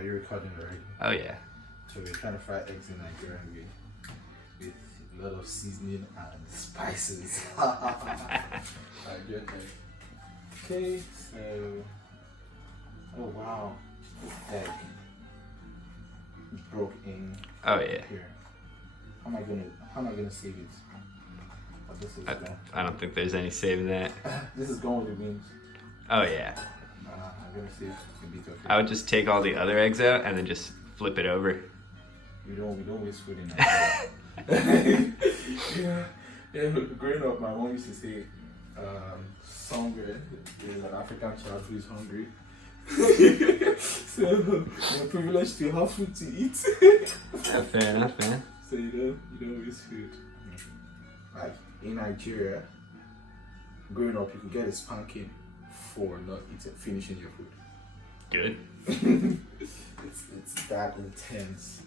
Are you recording already? Oh yeah. So we're trying to fry eggs in Nigeria with a lot of seasoning and spices. I get it. Okay, so oh wow, this egg broke in. Oh yeah. Here. How am I gonna save it? Oh, this is I don't think there's any saving that. this is going with the beans. Oh yeah. I'm gonna save a bit of it. I would just take all the other eggs out and then just flip it over. We don't waste food in Nigeria. yeah. Growing up, my mom used to say, "Somewhere is an African child who is hungry." So we're privileged to have food to eat. Yeah, fair enough, man. So you don't waste food. Like in Nigeria, growing up, you could get a spanking for not finishing your food. Good. It's that intense.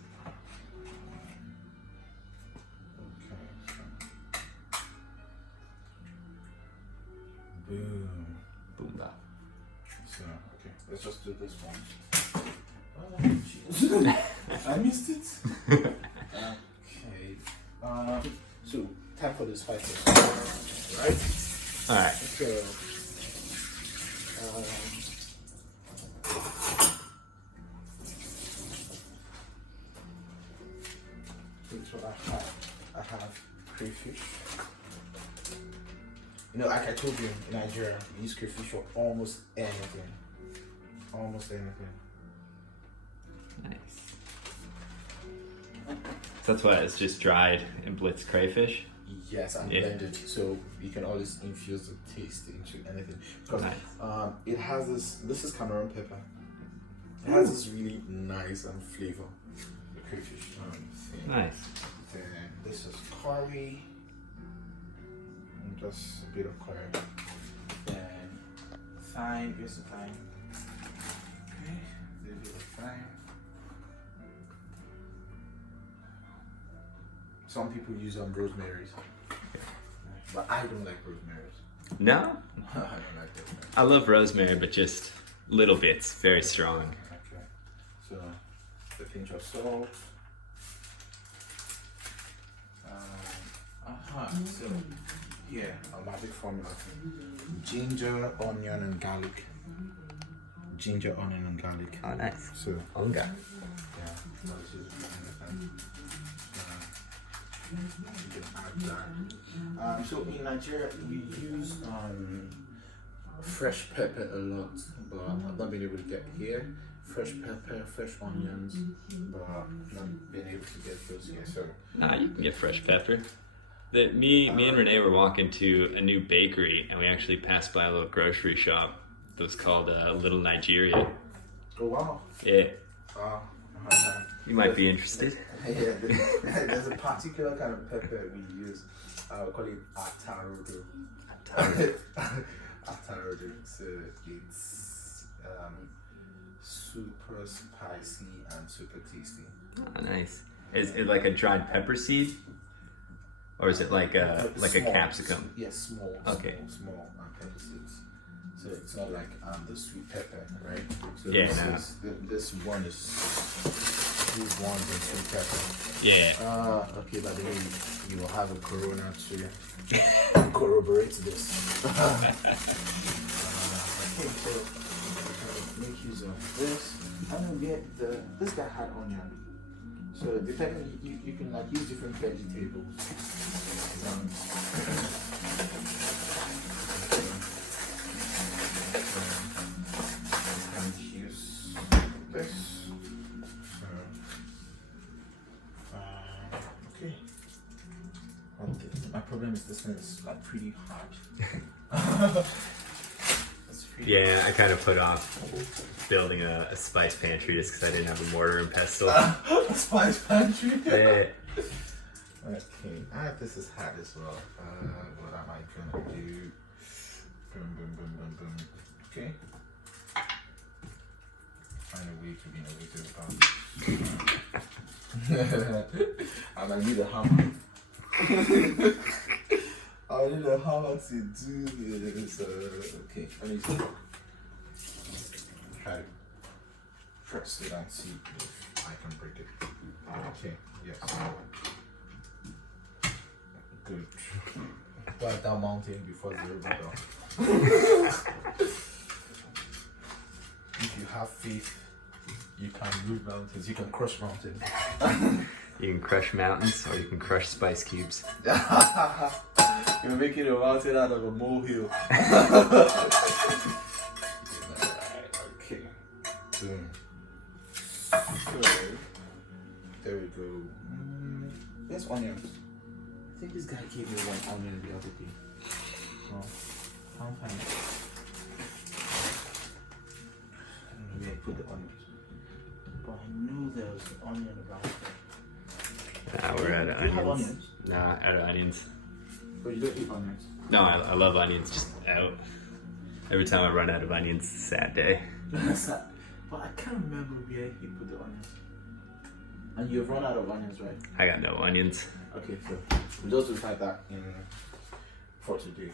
Boom. Boom. So, okay, let's just do this one. Oh, jeez. I missed it. Okay. So, time for the spices. Right? Alright. So, here's what I have. I have crayfish. You know, like I told you, in Nigeria, we use crayfish for almost anything. Almost anything. Nice. So that's why it's just dried and blitzed crayfish? Yes, and blended, so you can always infuse the taste into anything. Because Nice. it has this is Cameroon pepper. It has this really nice flavor. The crayfish. Nice. Then this is curry. And just a bit of curry. Then thyme, here's the thyme. Okay, a little bit of thyme. Some people use rosemary, but I don't like rosemary. No? I don't like rosemary. I love rosemary, but just little bits, very strong. Okay, so a pinch of salt. So here, a magic formula: ginger, onion, and garlic. Ginger, onion, and garlic. Oh, nice. So Onga. yeah, that's just so in Nigeria we use fresh pepper a lot, but I've not been able to get here. Fresh pepper, fresh onions, but I've not been able to get those here. So Nah, you can get fresh pepper. Me and Renee were walking to a new bakery, and we actually passed by a little grocery shop that was called Little Nigeria. oh wow, Yeah, wow. you might be interested. Yeah, there's a particular kind of pepper we use. We call it atarodo. Atarodo. So it's super spicy and super tasty. Oh, nice. Is it like a dried pepper seed, or is it like a Small. capsicum? Yes, small. Okay. Small pepper seeds. So it's not like the sweet pepper, right? So Yeah, this one is these ones and sweet pepper. Yeah. Okay, by the way, you will have a Corona to corroborate this. Okay, so make use of this. I don't get this guy had onion. So depending, you can like use different vegetables. And use this. Okay. My problem is this one is like pretty hard. Yeah, I kind of put off building a spice pantry just because I didn't have a mortar and pestle. Spice pantry. Yeah. Okay, this is hard as well. What am I gonna do? Boom, boom, boom, boom, boom. Okay. Find a way to be innovative about this. I'm gonna need a hammer. I need a hammer to do this. Okay, let me see. Try to press it and see if I can break it. Okay, yes. Good. But down mountain before zero down. If you have faith, you can move mountains, you can crush mountains. You can crush mountains or you can crush spice cubes. You're making a mountain out of a molehill. Okay. Boom. So, there we go. There's onions. I think this guy gave me one onion the other day. Oh, can't find it. I don't know where I put the onions. But I know there was an onion about there. Nah, we're out of Do you have onions. onions? Nah, out of onions. But you don't eat onions. No, I love onions, just out. Every time I run out of onions, it's a sad day. But I can't remember where he put the onions. And you've run out of onions, right? I got no onions. Okay, so we'll just decide that in for today.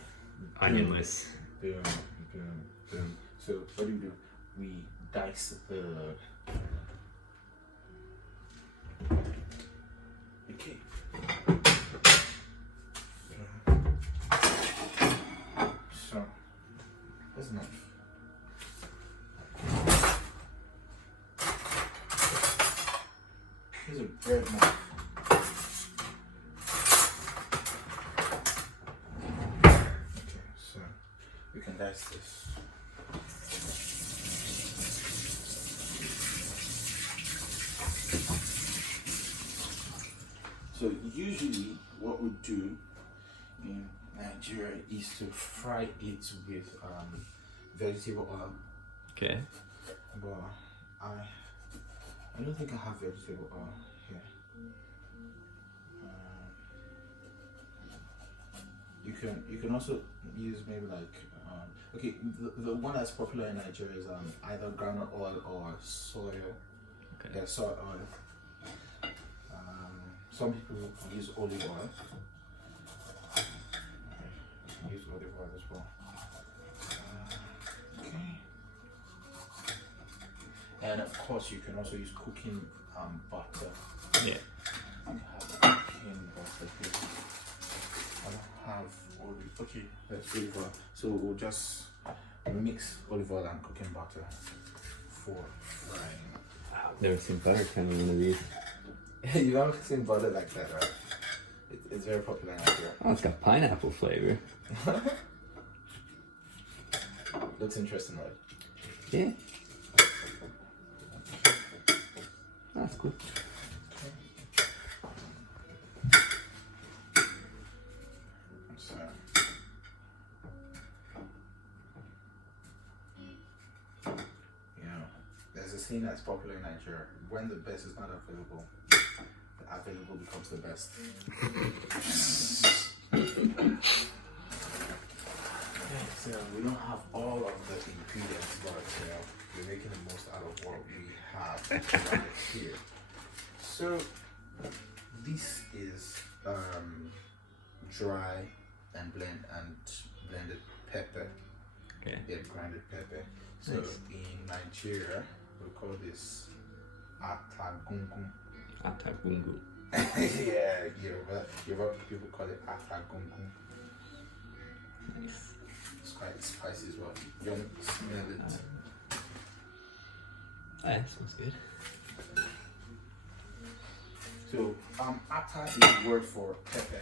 Onionless. Boom, boom, boom. So what do? We dice the. Okay. So that's enough. Here's a bread knife. Okay, so we can dice this. So usually what we do in Nigeria is to fry it with vegetable oil. Okay. But I don't think I have vegetable oil here. You can also use maybe like okay, the one that's popular in Nigeria is either groundnut oil or soy. Okay. Yeah, soy oil. Some people use olive oil. Use olive oil as well. Okay. And of course, you can also use cooking butter. Yeah. I have cooking butter here. I don't have olive. Okay, that's olive oil. So we'll just mix olive oil and cooking butter for frying. I've never seen butter come in one of these. You've never seen butter like that, right? It's very popular in Nigeria. Oh, it's got pineapple flavor. Looks interesting, right? Yeah. That's cool. So, there's a saying that's popular in Nigeria: when the best is not available, the available becomes the best. So we don't have all of the ingredients, but we're making the most out of what we have right here. So this is dry and blended pepper. Okay. Yeah, grinded pepper. So Nice. in Nigeria, we call this atagungun. Atagungu. Yeah, Yoruba people call it atagungun. Nice. It's quite spicy as well. You don't smell it. That smells good. So ata is the word for pepper.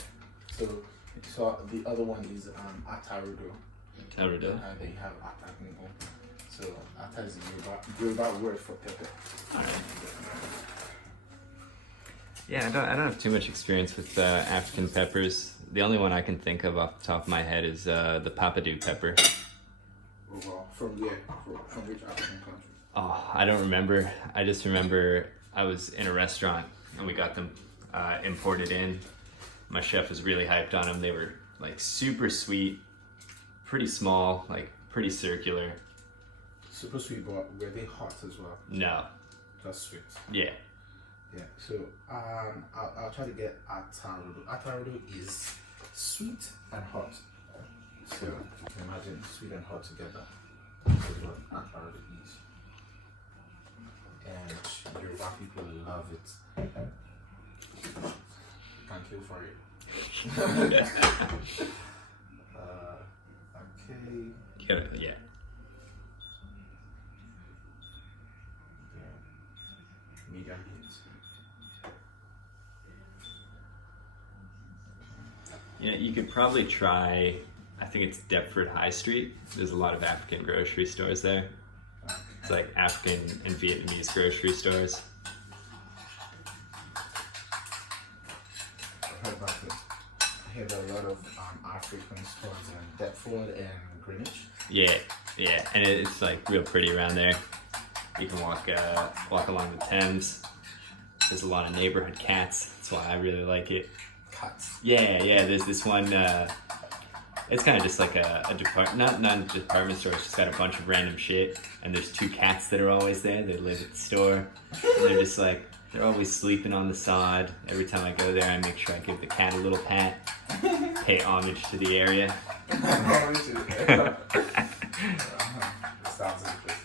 So the other one is atarudo. Tarudo. And they have atagungun. So ata is the Yoruba word for pepper. Yeah, I don't have too much experience with African peppers. The only one I can think of off the top of my head is the papadou pepper. Oh, well, from where? From which African country? Oh, I don't remember. I just remember I was in a restaurant and we got them imported in. My chef was really hyped on them. They were like super sweet, pretty small, like pretty circular. Super sweet, but were they hot as well? No. Just sweet. Yeah. Yeah. So I'll try to get atarudo. Atarudo is sweet and hot. So you can imagine sweet and hot together. That's what atarudo is. Black people love it. You can kill for it. Okay. Yeah. Medium heat. Yeah, you could probably try, I think it's Deptford High Street. There's a lot of African grocery stores there. It's like African and Vietnamese grocery stores. I heard a lot of African stores in Deptford and Greenwich. Yeah, and it's like real pretty around there. You can walk along the Thames. There's a lot of neighborhood cats. That's why I really like it. Cats. Yeah. There's this one. It's kind of just like a not a department store. It's just got a bunch of random shit, and there's 2 cats that are always there. They live at the store. And they're just like they're always sleeping on the sod. Every time I go there, I make sure I give the cat a little pat, pay homage to the area. Sounds interesting.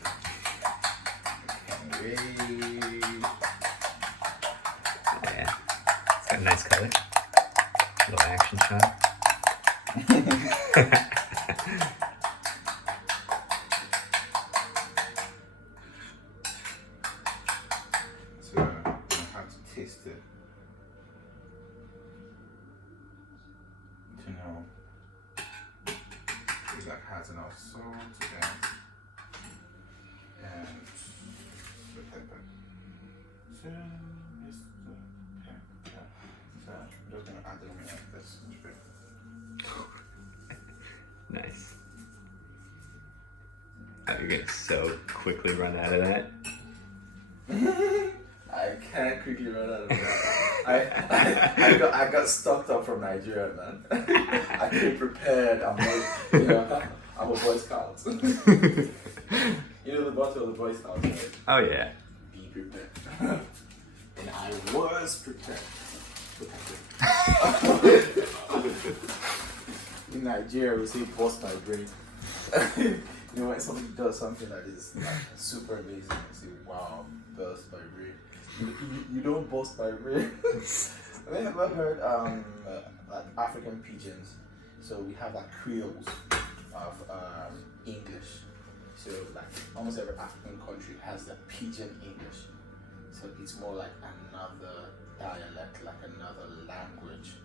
Yeah, it's got a nice color. Little action shot. So I have to taste it to know if that has enough salt and the pepper. So it's the pepper. So I'm just gonna add it like this. Nice. Oh, you're gonna so quickly run out of that. I can't quickly run out of that. I got stocked up from Nigeria, man. I came prepared. I'm like, I'm a Boy Scout. You know the motto of the Boy Scouts, right? Oh yeah. Be prepared. And I was prepared. In Nigeria, we say "bust my brain." When somebody does something that is like super amazing, you say, "Wow, bust my brain." You don't bust my brain. Have you ever heard like African pigeons? So we have like creoles of English. So like almost every African country has the pidgin English. So it's more like another dialect, like another language.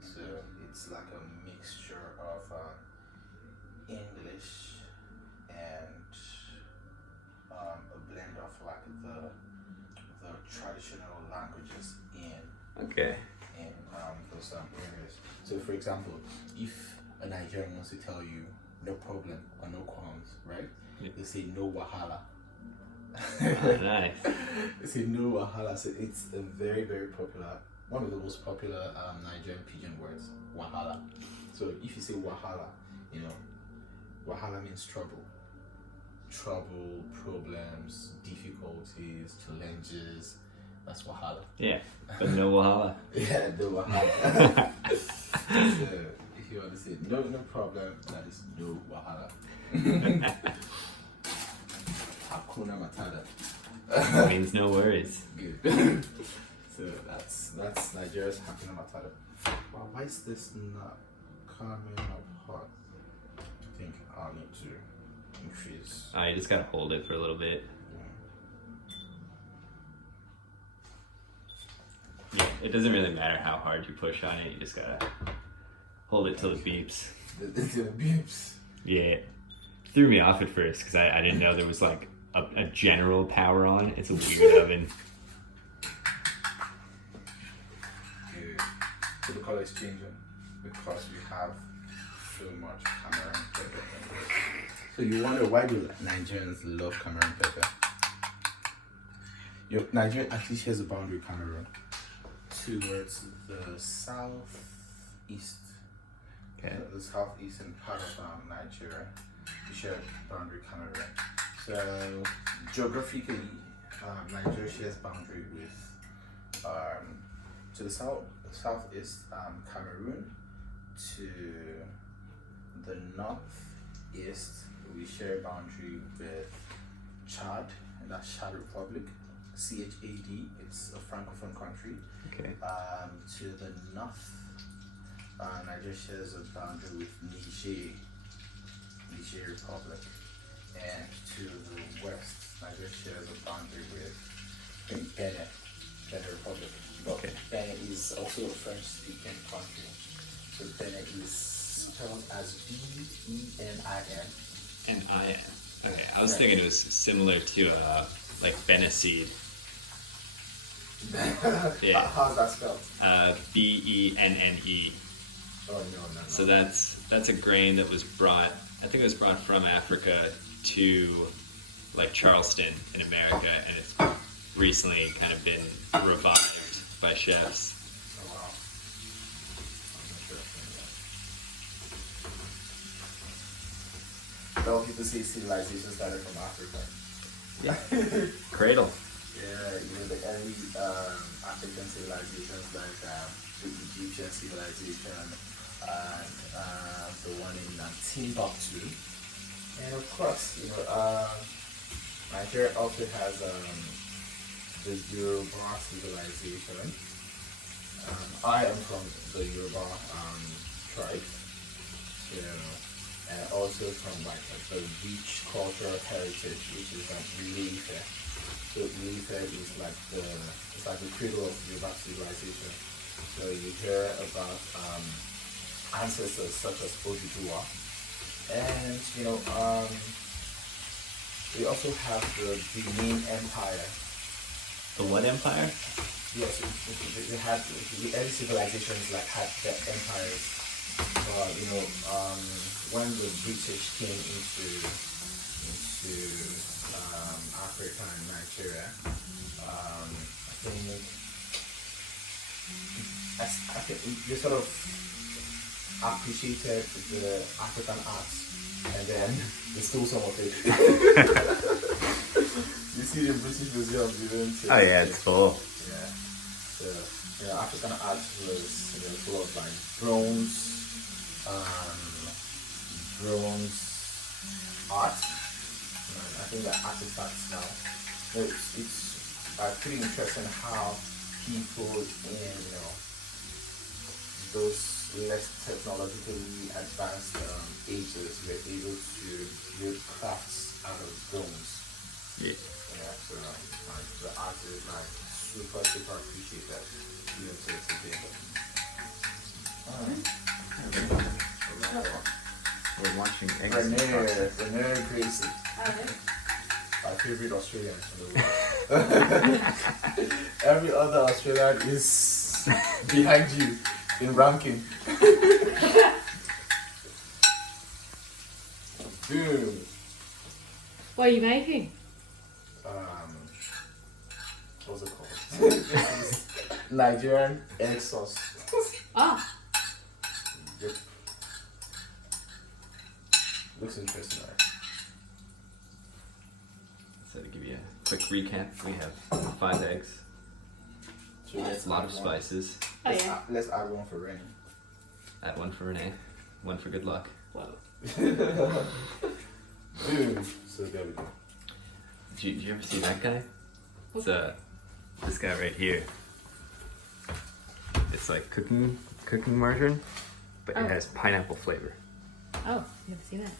So it's like a mixture of English and a blend of like the traditional languages in Okay. those areas. So for example, if a Nigerian wants to tell you no problem or no qualms, right? Yeah. They say no wahala. Oh, nice. They say no wahala. So it's a very, very popular, one of the most popular Nigerian pidgin words, wahala. So if you say wahala, wahala means trouble. Trouble, problems, difficulties, challenges. That's wahala. Yeah, but no wahala. Yeah, no wahala. So if you want to say no problem, that is no wahala. Hakuna Matata. Means no worries. Good. So that's Nigeria's Hakuna Matata. Wow, why is this not coming up hot? I think I'll need to increase. You just gotta hold it for a little bit. Yeah, it doesn't really matter how hard you push on it. You just gotta hold it till it beeps. The beeps. Yeah, threw me off at first because I didn't know there was like a general power on. It's a weird oven. Good. So the color is changing because we have so much Cameroon pepper. So you wonder why do Nigerians love Cameroon pepper? Nigeria actually shares a boundary with Cameroon towards the southeast. Okay. The southeastern part of Nigeria. We share a boundary with Cameroon. So geographically, Nigeria shares boundary with to the southeast Cameroon, to the northeast we share a boundary with Chad, and that's Chad Republic, CHAD. It's a francophone country. Okay. To the north, Nigeria shares a boundary with Niger Republic, and to the west, Nigeria shares a boundary with Benin Republic. But Okay. Benin is also a French-speaking country. So Benin is spelled as Benin. And I. Okay. I was thinking it was similar to like Beniseed. Yeah. How's that spelled? Benne. Oh no. So that's a grain that was brought. I think it was brought from Africa to like Charleston in America, and it's recently kind of been revived by chefs. Oh wow. I'm not sure. Well, people say civilization started from Africa. Yeah. Cradle. Yeah, the early African civilizations like the Egyptian civilization and the one in Timbuktu. And of course, Nigeria also has the Yoruba civilization. I am from the Yoruba tribe, and also from like the rich cultural heritage, which is like Ife. So Ife is like the cradle of Yoruba civilization. So you hear about ancestors such as Oduduwa, and we also have the Benin Empire. The what empire? Yes, they had the early civilizations like had their empires. But when the British came into Africa and Nigeria, I think they sort of appreciated the African arts, and then they stole some of it. You see the British Museum, Oh yeah, it's full. yeah. So, African art was full of like bronze art. And I think the artifacts now. It's pretty interesting how people in those less technologically advanced ages were able to build crafts out of bronze. Yeah. Yeah, so like the art is like super appreciated today. We're watching Renee Gracie, Alright. my favorite Australian in the world. Every other Australian is behind you in ranking. Dude. What are you making? What's it called? This is Nigerian egg sauce. Ah, Yep. Looks interesting, right? So to give you a quick recap, we have 5 eggs, So let's a lot add of one. spices. oh yeah. Let's add one for Rain. Add one for Renee, one for good luck. Whoa. Dude. So there we go. Did you ever see that guy? It's this guy right here. It's like cooking margarine, but Oh. it has pineapple flavor. Oh, never seen that.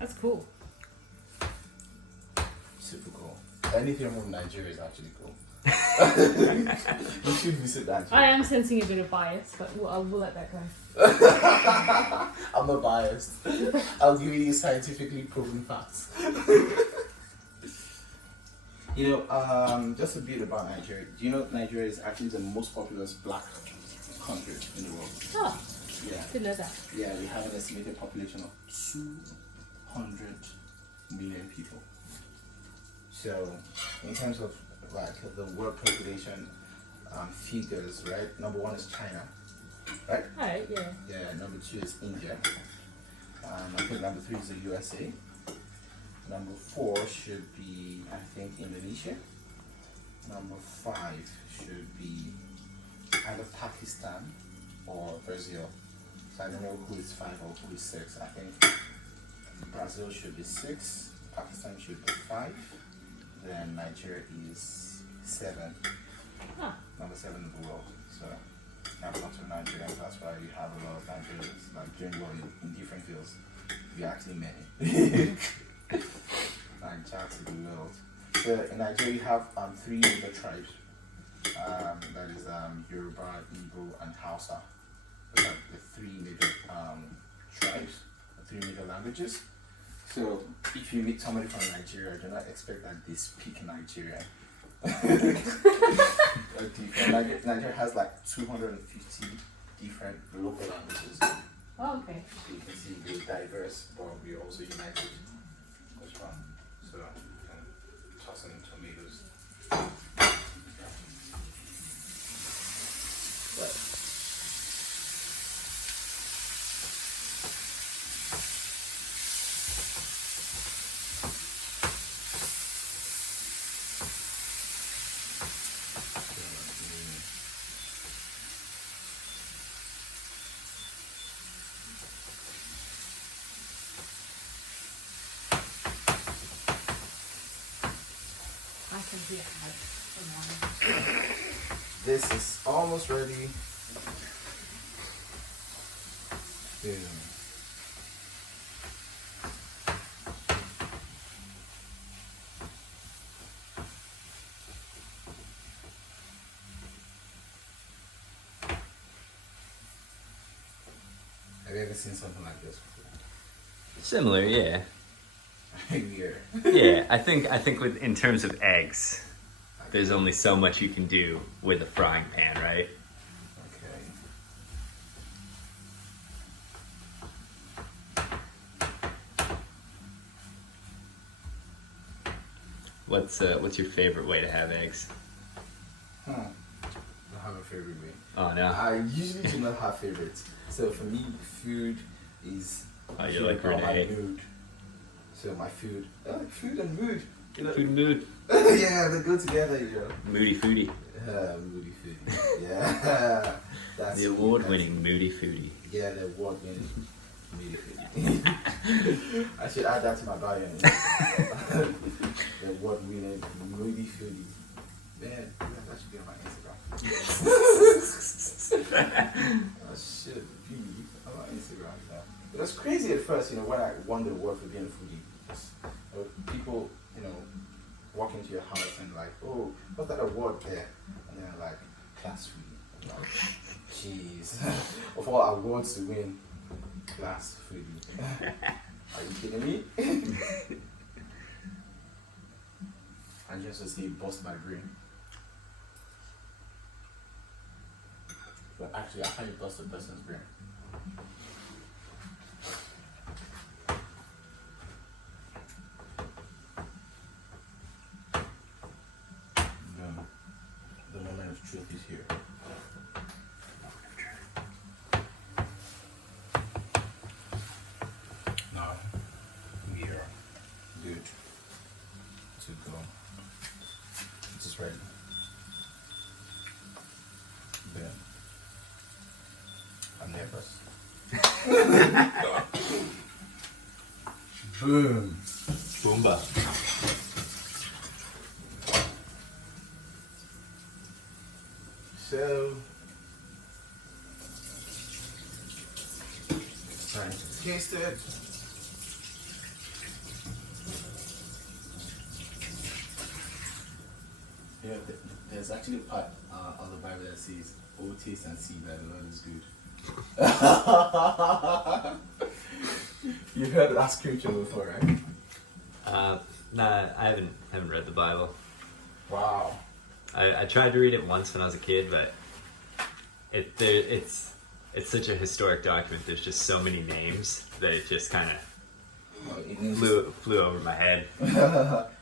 That's cool. Super cool. Anything from Nigeria is actually cool. You should visit Nigeria. I am sensing a bit of bias, but we'll let that go. I'm not biased. I'll give you scientifically proven facts. Just a bit about Nigeria. Do you know Nigeria is actually the most populous black country in the world? Oh, Yeah. didn't know that. Yeah, we have an estimated population of 200 million people. So, in terms of like the world population figures, right? Number 1 is China, right? Alright, yeah. Yeah. Number 2 is India. I think number 3 is the USA. Number 4 should be, I think, Indonesia. Number 5 should be either Pakistan or Brazil. So I don't know who is 5 or who is 6. I think Brazil should be 6, Pakistan should be 5. Then Nigeria is 7. Huh. Number 7 in the world. So now lots of Nigerians. That's why we have a lot of Nigerians like doing well in different fields. We are actually many. Like jacks of the world. So in Nigeria we have 3 major tribes. That is Yoruba, Igbo, and Hausa. Those are the 3 major tribes, the 3 major languages. So if you meet somebody from Nigeria, do not expect that they speak Nigerian. Nigeria has like 250 different local languages. Oh, okay. So you can see we're diverse, but we're also united. That's fun. So you can toss in tomatoes. I can see it like from This is almost ready. Boom. Have you ever seen something like this before? Similar, yeah. Weird. Yeah, I think with in terms of eggs, there's only so much you can do with a frying pan, right? Okay. What's your favorite way to have eggs? I don't have a favorite way. Oh no. I usually do not have favorites. So for me, food is Oh, you're like my Renee. mood. So my food, food and mood. You know? Food mood. Yeah, they go together. You know. Moody foodie. Moody food. Yeah. That's The award-winning Moody foodie. Yeah, the award-winning moody food. I should add that to my bio. The award-winning moody foodie. Man, that should be on my Instagram. That should be on my Instagram. Yeah. It was crazy at first, when I won the award for being a foodie. Just, people, walk into your house and like, oh, what's that award there? And they're like, class foodie. Like, jeez. Of all awards to win, class foodie. Are you kidding me? I just to say bust my brain. But actually, I can't bust a person's brain. No. The moment of truth is here. Now, we are good to go. This is ready. Then, I'm nervous. Boom. Boomba. So, it's time to taste it. Yeah, there's actually a part of the Bible that says, "Oh, taste and see that the Lord is good." You've heard that scripture before, right? Nah, I haven't read the Bible. Wow. I tried to read it once when I was a kid, but it's such a historic document. There's just so many names that it just kind of flew over my head.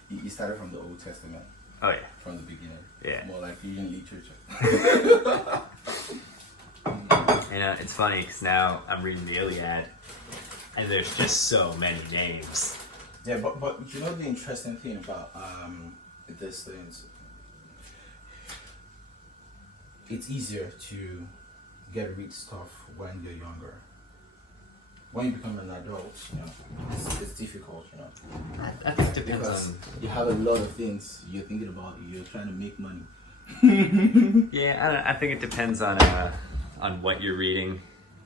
You started from the Old Testament, Oh yeah, from the beginning. yeah. More like reading literature. It's funny because now I'm reading the Iliad, and there's just so many names. Yeah, but the interesting thing about these things, it's easier to get read stuff when you're younger. when you become an adult, you know, it's difficult, you know. I think it depends Because on. you have a lot of things you're thinking about. You're trying to make money. Yeah, I think it depends on what you're reading,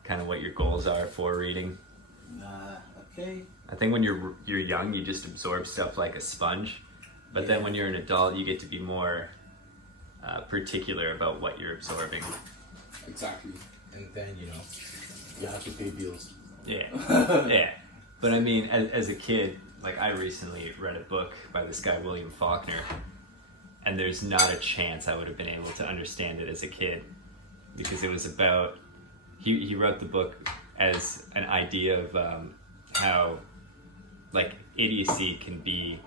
kind of what your goals are for reading. Okay. I think when you're young, you just absorb stuff like a sponge, but then when you're an adult, you get to be more particular about what you're absorbing. Exactly. And then, you know, you have to pay bills. Yeah, yeah. But I mean, as a kid, like I recently read a book by this guy William Faulkner, and there's not a chance I would have been able to understand it as a kid, because it was about he wrote the book as an idea of how like idiocy can be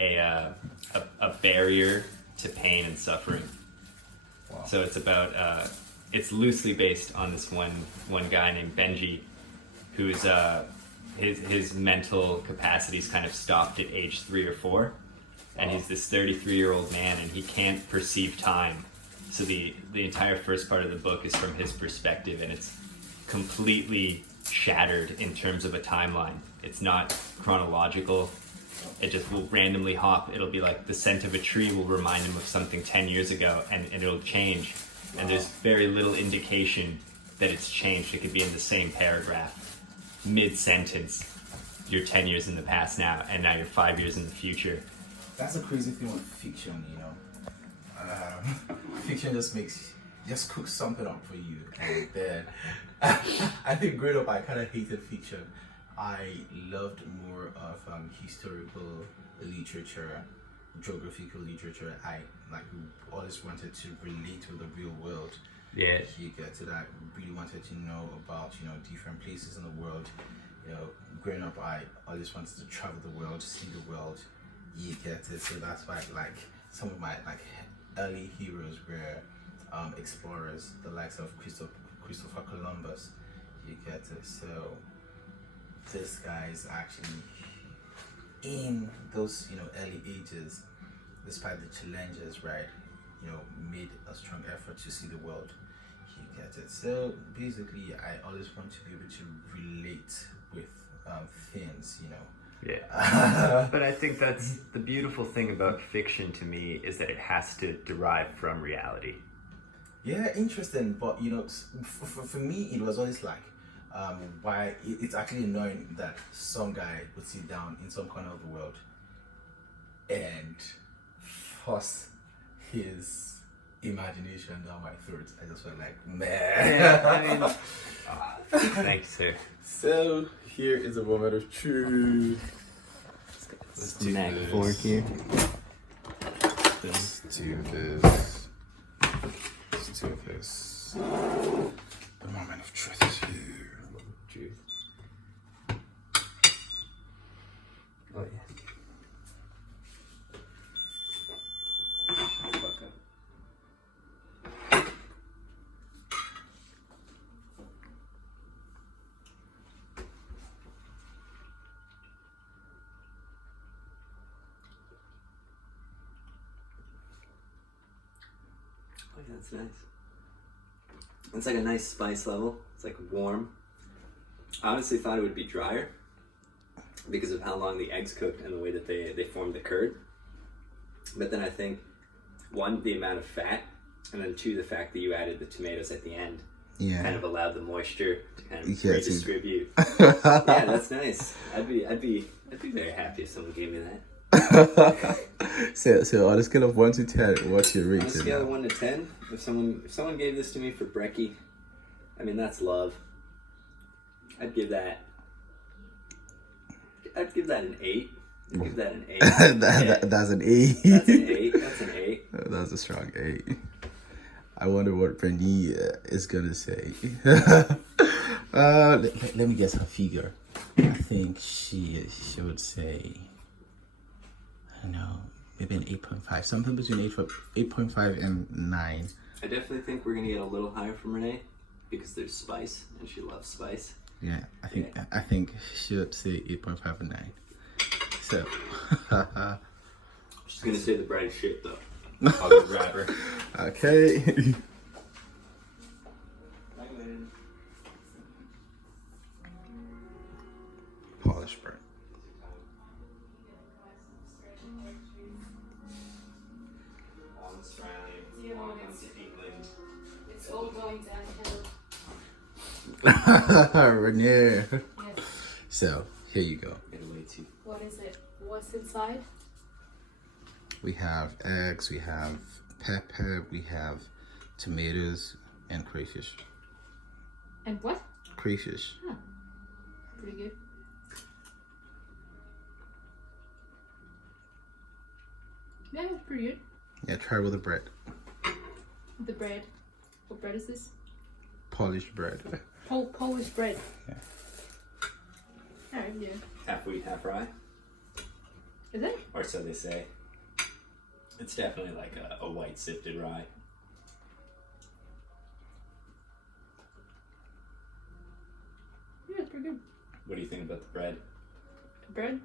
a barrier to pain and suffering. Wow. So it's about it's loosely based on this one guy named Benji, who's his mental capacities kind of stopped at age 3 or 4, and he's this 33-year-old man, and he can't perceive time. So the entire first part of the book is from his perspective, and it's completely shattered in terms of a timeline. It's not chronological. It just will randomly hop. It'll be like the scent of a tree will remind him of something 10 years ago, and it'll change. And there's very little indication that it's changed. It could be in the same paragraph, mid-sentence. You're 10 years in the past now, and now you're 5 years in the future. That's a crazy thing with fiction, you know. Fiction just cooks something up for you, and then I think growing up I kind of hated fiction. I loved more of historical literature, geographical literature. I always wanted to relate to the real world. Yeah. You get to that. Really wanted to know about, you know, different places in the world. You know, growing up I always wanted to travel the world, see the world. You get it. So that's why like some of my like early heroes were explorers, the likes of Christopher Columbus. You get it. So this guy is actually in those, you know, early ages, despite the challenges, right, you know, made a strong effort to see the world. You get it. So basically I always want to be able to relate with things, you know. Yeah. But I think that's the beautiful thing about fiction to me, is that it has to derive from reality. Yeah, interesting. But you know, for me, it was always like, why it's actually annoying that some guy would sit down in some corner of the world and force his imagination down my throat. I just felt like, man. Yeah, I mean, thanks, sir. So here is a moment of truth. Let's do Mac fork here. Let's do this. Let's do this. The moment of truth is here. Truth. Oh yeah. Fuck up. Oh, yeah, that's nice. It's like a nice spice level. It's like warm. I honestly thought it would be drier because of how long the eggs cooked and the way that they formed the curd. But then I think, one, the amount of fat, and then two, the fact that you added the tomatoes at the end kind of allowed the moisture to kind of redistribute. Yeah, that's nice. I'd be very happy if someone gave me that. So on a scale of 1 to 10, what's your rating? On a scale of 1 to 10, if someone gave this to me for brekkie, I mean, that's love. I'd give that an 8. I'd give that an 8. That's an 8. That's an 8. That's an 8. That's a strong 8. I wonder what Brandy is gonna say. Let me guess her figure. I think she would say, I don't know, maybe an 8.5. Something between 8.5 and 9. I definitely think we're gonna get a little higher from Renee because there's spice and she loves spice. Yeah, I think she would say 8.5 and 9. So She's gonna say the brightest shit though. I'll go grab her. okay. going downhill. Rainier. Yes. So here you go. Get away too. What is it? What's inside? We have eggs, we have pepper, we have tomatoes, and crayfish. And what? Crayfish. Huh. Pretty good. Yeah, it's pretty good. Yeah, try with the bread. The bread. What bread is this? Polished bread. Polish bread. Yeah. Alright, yeah. Half wheat, half rye. Is it? Or so they say. It's definitely like a white sifted rye. Yeah, it's pretty good. What do you think about the bread? The bread?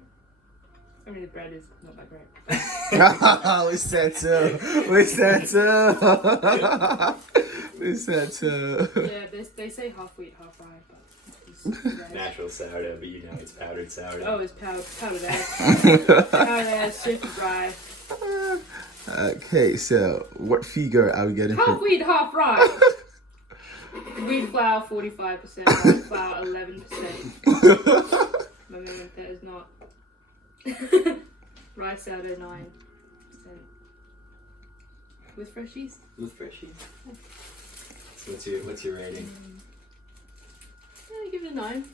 I mean, the bread is not that great. We said so. We said so. We said so. Yeah, they say half wheat, half rye, but it's bread. Natural sourdough, but you know it's powdered sourdough. Oh, it's powdered egg. Powdered egg, sifted rye. Okay, so what figure are we getting Half from? wheat, half rye. Wheat flour 45%, rye flour 11%. My memory that is not. Rice sourdough 9%. With fresh cheese? With fresh cheese. So what's your rating? Yeah, give it a 9.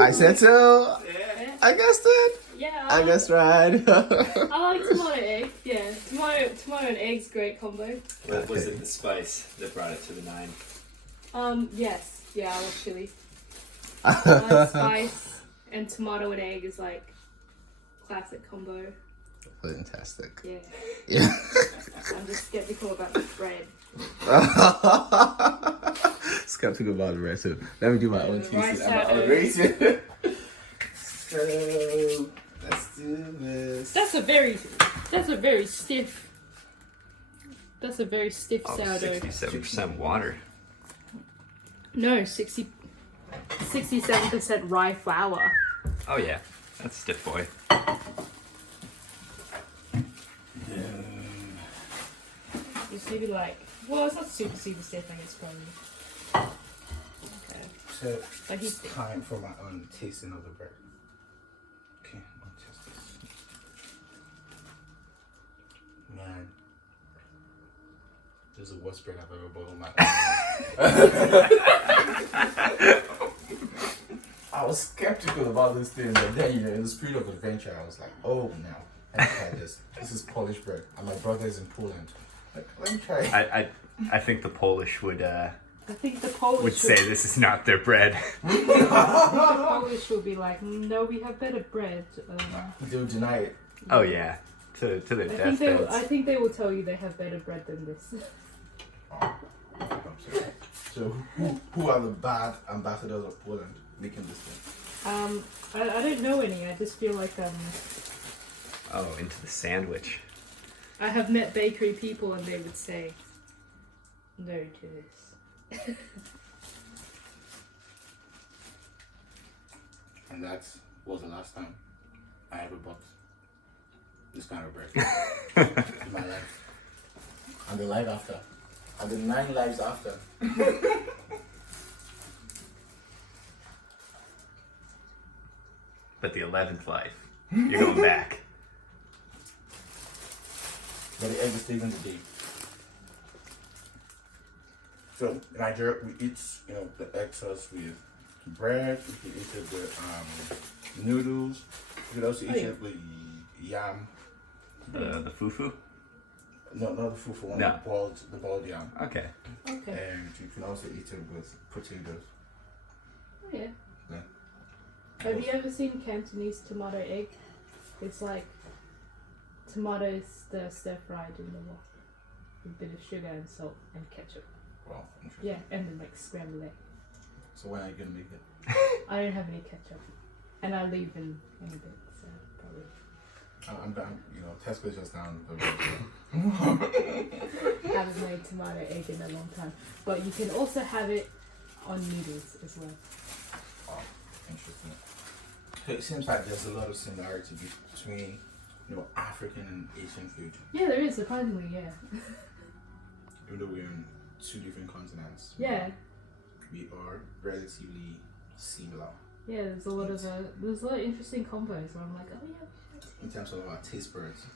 I said so. Yeah. I guessed it. Yeah. I guessed right. I like tomato egg. Yeah, tomato and egg's great combo. What was it the spice that brought it to the 9? Yes. Yeah, I love chili. Spice and tomato and egg is like classic combo. Fantastic. Yeah. Yeah. I'm just skeptical about the bread. Skeptical about the rest of it. Let me do my own Rice tasting and my own sourdough. rating. So let's do this. That's a very stiff. That's a very stiff sourdough. 67% water. No, 67% rye flour. Oh yeah, that's stiff boy. It's maybe like, well, it's not super stiff. I think it's probably. Okay. So Like it's he's- time for my own tasting of the bread. Okay, I'll test this. Man, this is the worst bread I've ever bought in my life. I was skeptical about this thing, but then, in the spirit of adventure, I was like, oh, no, let me try this. This is Polish bread, and my brother is in Poland. Like, let me try it. I think the Polish would I think the Polish would say this is not their bread. the Polish will be like, no, we have better bread. They'll deny it. Oh yeah, to their deathbeds. I think they will tell you they have better bread than this. Oh, I'm sorry. So, who are the bad ambassadors of Poland making this thing? I don't know any. I just feel like Oh, into the sandwich. I have met bakery people and they would say no to this. And that was the last time I ever bought this kind of bread in my life. And the life after. And the 9 lives after. But the 11th life, you're going back. But the egg is still in the day. So in Nigeria we eat, the egg sauce with bread, we can eat it with noodles, we can also eat it with yam. The fufu? No, not the fufu one, No. the boiled yam. Okay. Okay. And you can also eat it with potatoes. Oh, yeah. Yeah. Have you ever seen Cantonese tomato egg? It's like tomatoes stir fried in the wok with a bit of sugar and salt and ketchup. Wow, interesting. Yeah, and then like scrambled egg. So when are you gonna make it? I don't have any ketchup, and I leave in a bit, so probably. I'm Tesco's just down the road. Haven't made tomato egg in a long time, but you can also have it on noodles as well. Wow, interesting. So it seems like there's a lot of similarity between, African and Asian food. Yeah, there is surprisingly. Yeah. Even though we're in two different continents. Yeah. We are relatively similar Yeah, there's a lot of interesting combos where I'm like, oh yeah. in terms of our taste buds.